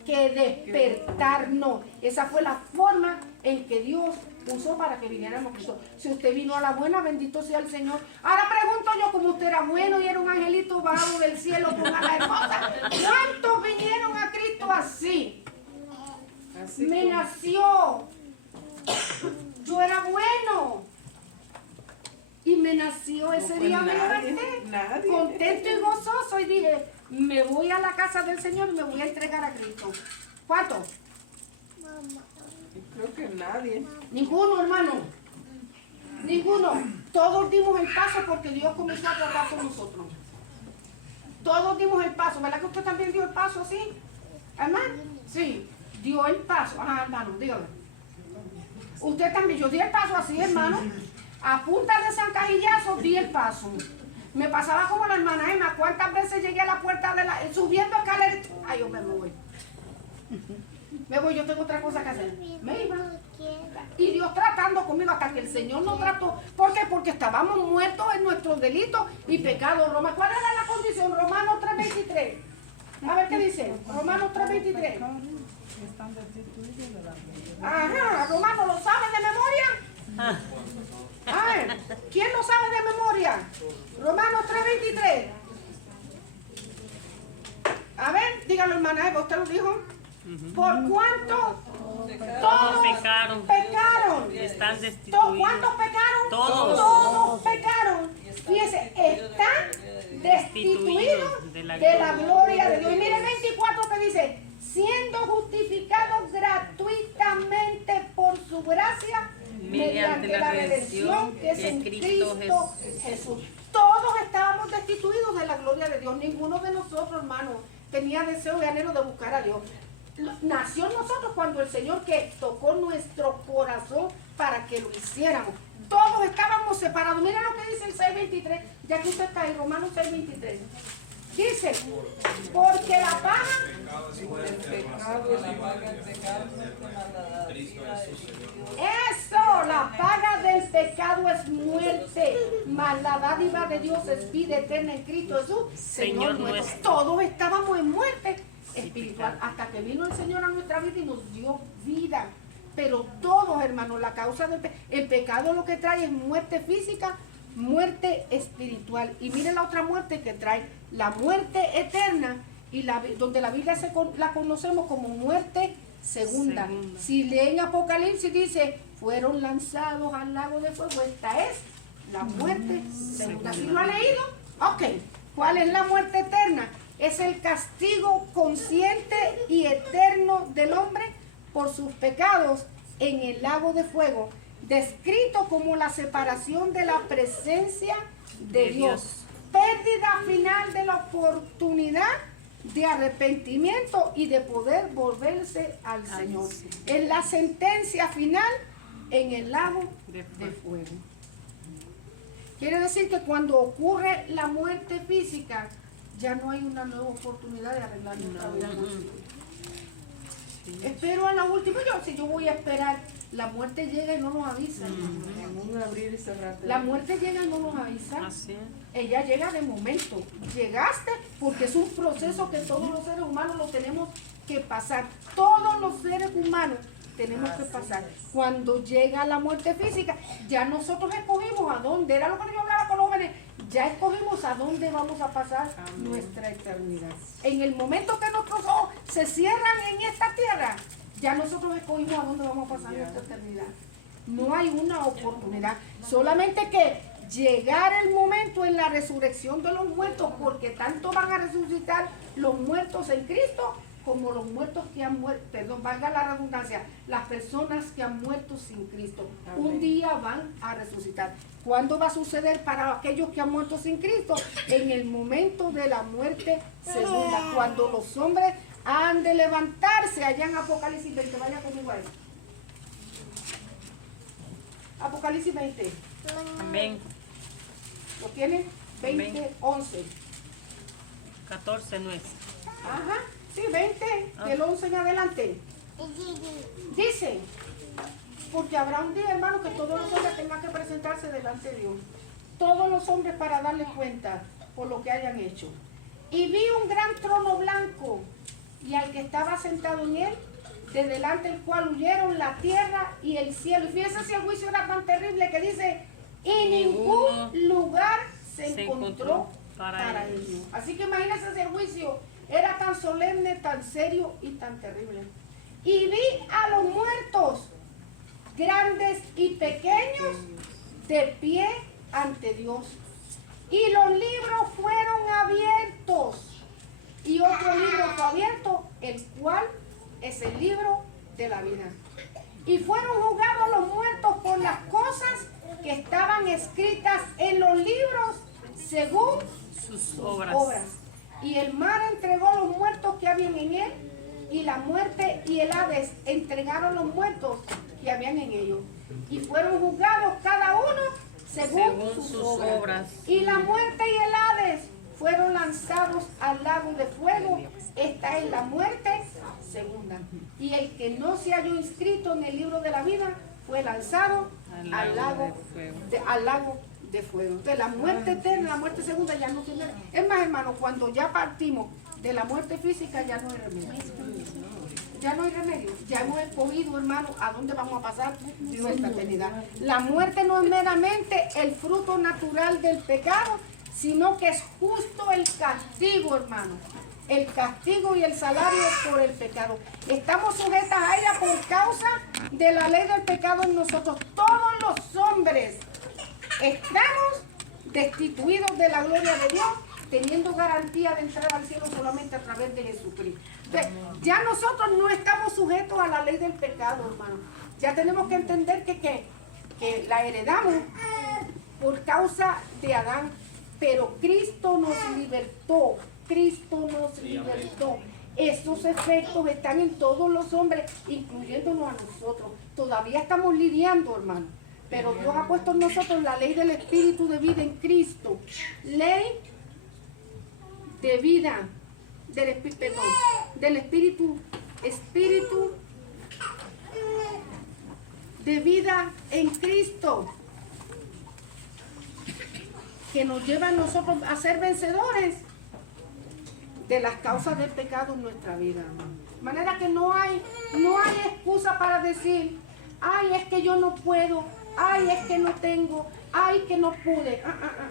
despertarnos. Esa fue la forma en que Dios puso para que viniéramos a Cristo. Si usted vino a la buena, bendito sea el Señor. Ahora pregunto yo, como usted era bueno y era un angelito bajo del cielo con alas hermosas, ¿cuántos vinieron a Cristo así? Me nació. Yo era bueno. Y me nació ese pues día, me nadie, levanté contento y gozoso y dije, me voy a la casa del Señor y me voy a entregar a Cristo. ¿Cuántos? Creo que nadie. Ninguno, hermano. Ninguno. Todos dimos el paso porque Dios comenzó a tratar con nosotros. Todos dimos el paso. ¿Verdad que usted también dio el paso así? Hermano, sí, dio el paso. Ajá, hermano, dígame. Usted también, yo di el paso así, hermano. A punta de zancajillazo di el paso. Me pasaba como la hermana Emma. ¿Cuántas veces llegué a la puerta de la... subiendo escaleras? Ay, yo me voy. Me voy, yo tengo otra cosa que hacer. Me iba. Y Dios tratando conmigo hasta que el Señor nos trató. ¿Por qué? Porque estábamos muertos en nuestros delitos y pecados. ¿Cuál era la condición? Romanos 3:23. A ver qué dice. Romanos 3:23. Están destituidos de la gloria. Ajá, Romanos, ¿lo sabe de memoria? A ver, ¿quién lo sabe de memoria? Romanos 3:23. A ver, dígalo, hermana Eva, ¿usted lo dijo? Por cuanto todos pecaron. Están destituidos. ¿Cuántos pecaron? Todos. Todos pecaron. Fíjese, están destituidos de la gloria de Dios. Y mire 24 que dice, siendo justificados gratuitamente por su gracia, mediante la redención que es en Cristo Jesús. Todos estábamos destituidos de la gloria de Dios. Ninguno de nosotros, hermanos, tenía deseo y anhelo de buscar a Dios. Nació en nosotros cuando el Señor que tocó nuestro corazón para que lo hiciéramos. Todos estábamos separados. Miren lo que dice el 6:23, ya que usted está ahí, Romanos 6:23. Dice, porque la paga El pecado es la paga del pecado, la vida es Dios. eso, la paga del pecado es muerte, mas la dádiva de Dios es vida eterna en Cristo Jesús, Señor nuestro. Todos estábamos en muerte espiritual hasta que vino el Señor a nuestra vida y nos dio vida. Pero todos, hermanos, la causa del el pecado lo que trae es muerte física, muerte espiritual. Y miren la otra muerte que trae, la muerte eterna, y donde la Biblia la conocemos como muerte segunda. Si leen Apocalipsis dice, fueron lanzados al lago de fuego. Esta es la muerte segunda. ¿Sí lo ha leído? Ok. ¿Cuál es la muerte eterna? Es el castigo consciente y eterno del hombre por sus pecados en el lago de fuego, descrito como la separación de la presencia de Dios, pérdida final de la oportunidad de arrepentimiento y de poder volverse al Señor. Es la sentencia final en el lago de fuego. Quiere decir que cuando ocurre la muerte física, ya no hay una nueva oportunidad de arreglar nuestra vida. Espero a la última. Si yo voy a esperar, la muerte llega y no nos avisa. Un abrir y cerrar. La muerte llega y no nos avisa. Así es. Ella llega de momento. Llegaste porque es un proceso que todos los seres humanos lo tenemos que pasar. Todos los seres humanos tenemos que pasar. Cuando llega la muerte física, ya nosotros escogimos a dónde. Era lo que yo hablaba con los jóvenes. Ya escogimos a dónde vamos a pasar nuestra eternidad. En el momento que nuestros ojos se cierran en esta tierra, ya nosotros escogimos a dónde vamos a pasar nuestra eternidad. No hay una oportunidad. Solamente que llegar el momento en la resurrección de los muertos, porque tanto van a resucitar los muertos en Cristo como los muertos que han muerto, perdón, valga la redundancia, las personas que han muerto sin Cristo. Un día van a resucitar. ¿Cuándo va a suceder para aquellos que han muerto sin Cristo? En el momento de la muerte segunda, cuando los hombres han de levantarse allá en Apocalipsis 20. Vaya conmigo ahí. Apocalipsis 20. Amén. ¿Lo tienen? 20, 11. 14 no es. Ajá, sí, 20, del 11 en adelante. Dice, porque habrá un día, hermano, que todos los hombres tengan que presentarse delante de Dios. Todos los hombres para darle cuenta por lo que hayan hecho. Y vi un gran trono blanco y al que estaba sentado en él, de delante del cual huyeron la tierra y el cielo. Y fíjense si el juicio era tan terrible que dice, y ningún lugar se encontró para ellos. Así que imagínense si el juicio era tan solemne, tan serio y tan terrible. Y vi a los muertos, grandes y pequeños, de pie ante Dios. Y los libros fueron abiertos. Y otro libro fue abierto, el cual es el libro de la vida. Y fueron juzgados los muertos por las cosas que estaban escritas en los libros según sus obras. Y el mar entregó los muertos que habían en él, y la muerte y el Hades entregaron los muertos que habían en ellos. Y fueron juzgados cada uno según sus obras. Y la muerte y el Hades fueron lanzados al lago de fuego. Esta es la muerte segunda. Y el que no se halló inscrito en el libro de la vida fue lanzado al lago de fuego. Entonces la muerte eterna, la muerte segunda ya no tiene. Es más, hermano, cuando ya partimos de la muerte física ya no hay remedio. Ya no hay remedio. Ya hemos escogido, hermano, a dónde vamos a pasar nuestra eternidad. La muerte no es meramente el fruto natural del pecado, sino que es justo el castigo, hermano. El castigo y el salario por el pecado. Estamos sujetas a ella por causa de la ley del pecado en nosotros. Todos los hombres estamos destituidos de la gloria de Dios, teniendo garantía de entrar al cielo solamente a través de Jesucristo. Entonces, ya nosotros no estamos sujetos a la ley del pecado, hermano. Ya tenemos que entender que la heredamos por causa de Adán, pero Cristo nos libertó. Cristo nos libertó. Esos efectos están en todos los hombres, incluyéndonos a nosotros. Todavía estamos lidiando, hermano. Pero Dios ha puesto en nosotros la ley del espíritu de vida en Cristo. Ley de vida del espíritu de vida en Cristo, que nos lleva a nosotros a ser vencedores de las causas del pecado en nuestra vida, hermano. De manera que no hay excusa para decir, ay, es que yo no puedo, ay, es que no tengo, ay, que no pude.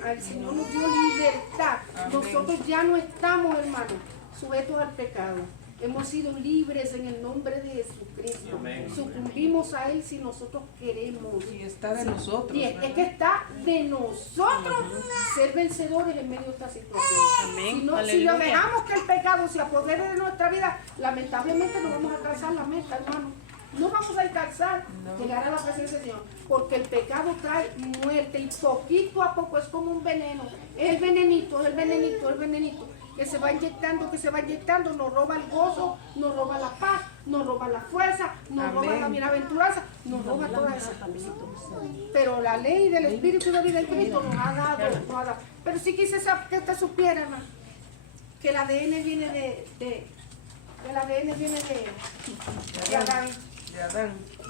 El Señor nos dio libertad. Nosotros ya no estamos, hermano, sujetos al pecado. Hemos sido libres en el nombre de Jesucristo. Sucumbimos a Él si nosotros queremos. Y está de nosotros. Y es que está de nosotros ser vencedores en medio de esta situación. Amén. Si lo Aleluya. dejamos que el pecado se apodere de nuestra vida, lamentablemente no vamos a alcanzar la meta, hermano. No vamos a alcanzar llegar a la presencia del Señor, porque el pecado trae muerte y poquito a poco es como un veneno. El venenito, que se va inyectando, nos roba el gozo, nos roba la paz, nos roba la fuerza, nos roba la bienaventuranza, nos roba todas esas cosas. Pero la ley del Espíritu de vida en Cristo nos ha dado. Pero sí quise que usted supiera, hermano, que el ADN viene de Adán.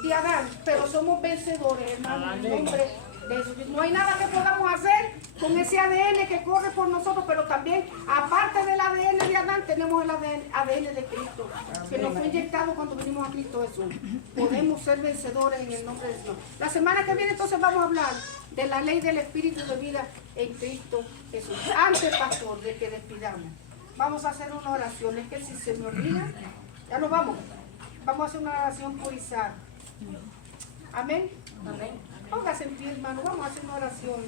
De Adán, pero somos vencedores, hermano, en el nombre de Jesús. No hay nada que podamos hacer con ese ADN que corre por nosotros, pero también, aparte del ADN de Adán, tenemos el ADN de Cristo, que nos fue inyectado cuando vinimos a Cristo Jesús. Podemos ser vencedores en el nombre de Dios. La semana que viene entonces vamos a hablar de la ley del Espíritu de vida en Cristo Jesús. Antes, pastor, de que despidamos, vamos a hacer una oración. Es que si se me olvida, ya nos vamos. Vamos a hacer una oración por Isaac. Amén. Póngase en pie, hermano. Vamos a hacer una oración.